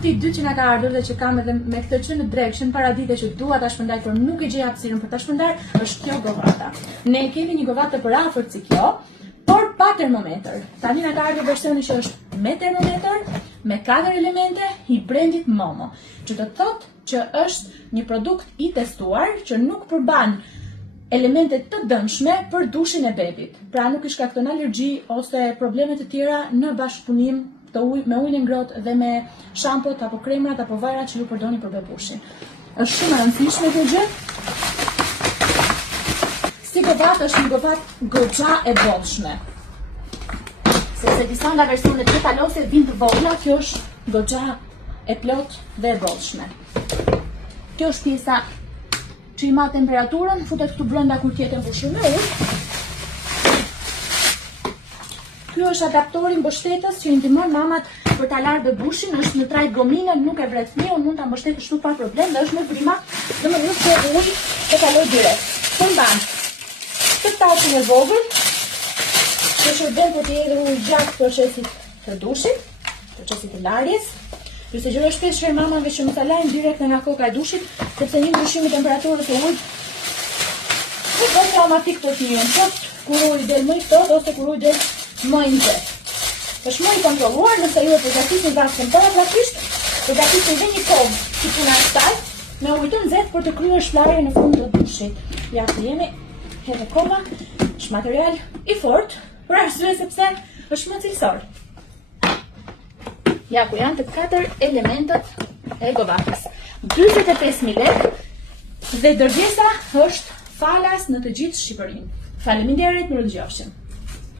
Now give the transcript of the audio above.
Ti dy që na ka ardhur dhe që kam edhe me këtë që në drekshën para dite që dua ta shpërndaj por nuk e gjej hapësirën për ta shpërndar, është kjo govata. Ne kemi një govatë të përafërt si kjo, por pa termometër. Tani na ka ardhur versioni që është me termometër, me 4 elemente i brandit Momo, që do të thotë që është një produkt i testuar që nuk përban elemente të dëmshme për dushin e bebit. Pra nuk i shkakton alergji ose probleme të tjera në bashkëpunim me ujin e ngrohtë dhe me shampot apo kremrat apo vajrat që ju përdorni për bebushin. Është shumë e rëndësishme kjo gjë. Si govatë është një govatë goxha e bollshme. Sepse disa nga versionet metalose vijnë të vogla, kjo është goxha e plot dhe e bollshme. Kjo është pjesa që i ma temperaturën, futet këtu brenda kur tjetë mbushur me ujë. Ky është adaptori mbështetës që i ndihmon mamat për ta larë bebushin, është në trajt gomine, nuk e vret fëmijën, mund ta mbështetë kështu pa problem dhe është me frima në mënyrë që uji të kalojë direkt. Përmban këtë tacën e vogël, që shërben për të hedhur ujë gjatë procesit të dushit, procesit të larjes. Ju sugjeroj shpesh mamave që mos ta lajnë direkt nga koka e dushit, sepse një ndryshim i temperaturës së ujit nuk bën traumatik për fëmijën, kur uji del më i ftohtë ose kur uji del më i nxehtë. Është më i kontrolluar nëse ju e përgatisni vaskën paraprakisht, përgatisni edhe një kovë si puna e saj me ujë të nxehtë për të kryer shlarjen në fund të dushit. Ja ku jemi, hedhë kova, është material i fortë, për arsye sepse është më cilësor. Ja ku janë të 4 elementet e govatës. 45.000 lekë dhe dërgesa është falas në të gjithë Shqipërinë. Faleminderit, mirë dëgjofshim.